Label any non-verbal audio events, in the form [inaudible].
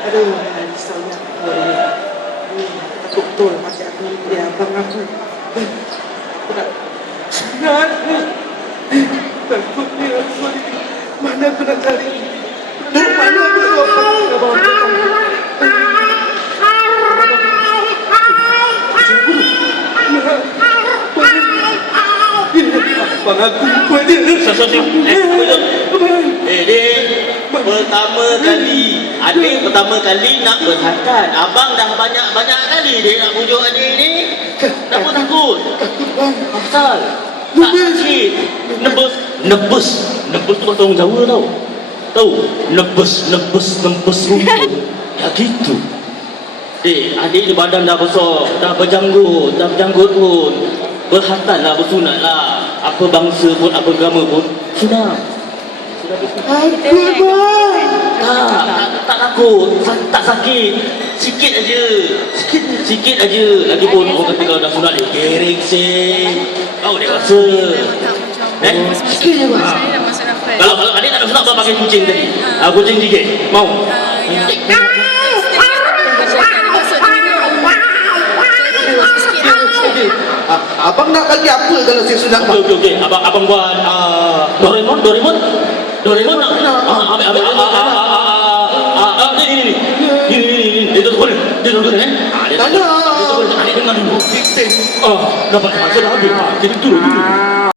Aduh, risaunya aku. Hmm, betul mati aku ni abang aku. Hmm, Aku nak sangat. Takut ni aku hari ni. Mana nak cari? Duduk mana aku dia. Stop, stop, stop. Eh. Eh, pertama kali, adik pertama kali nak berhatan. Abang dah banyak-banyak kali dia nak bujuk adik ni. Kenapa takut? Takut bang. Asal. Tak sakit. Nebus. Nebus. Nebus tu bahasa orang Jawa tau. Tahu? Nebus, nebus, nebus rumput. [laughs] Ya gitu. Eh, adik ni badan dah besar, dah berjanggut, dah berjanggut pun. Berhatan lah, bersunat lah. Apa bangsa pun, apa agama pun. Sudah. Apa bang? Tak, tak, tak takut, tak sakit. Sikit aja. Sikit, sikit aja. Lagi pun orang kata kalau dah sunat dia kering sih. Kau dewasa. Eh? Sikit je nafas. Kalau kalau adik tak ada sunat, pakai kucing tadi. Ah, kucing gigit. Mau? Ah, telinga. Sikit. Okey. Ah, Abang nak bagi apa kalau saya sunat okey, okey. Abang, abang buat uh, Doraemon, Doraemon. Doraemon nak? Ah, ambil, ambil. Ah, ah, ah, ah, ah, ah, ah, ni, ni, ni. Ni, ni, ni, ni. Dia tu boleh. Dia tu boleh, eh? Ah, dia Tak tu nak. Dia tu boleh. Adik dengar dulu. Fixing. Oh, dapat masa dah habis. Ah, jadi dulu, dulu.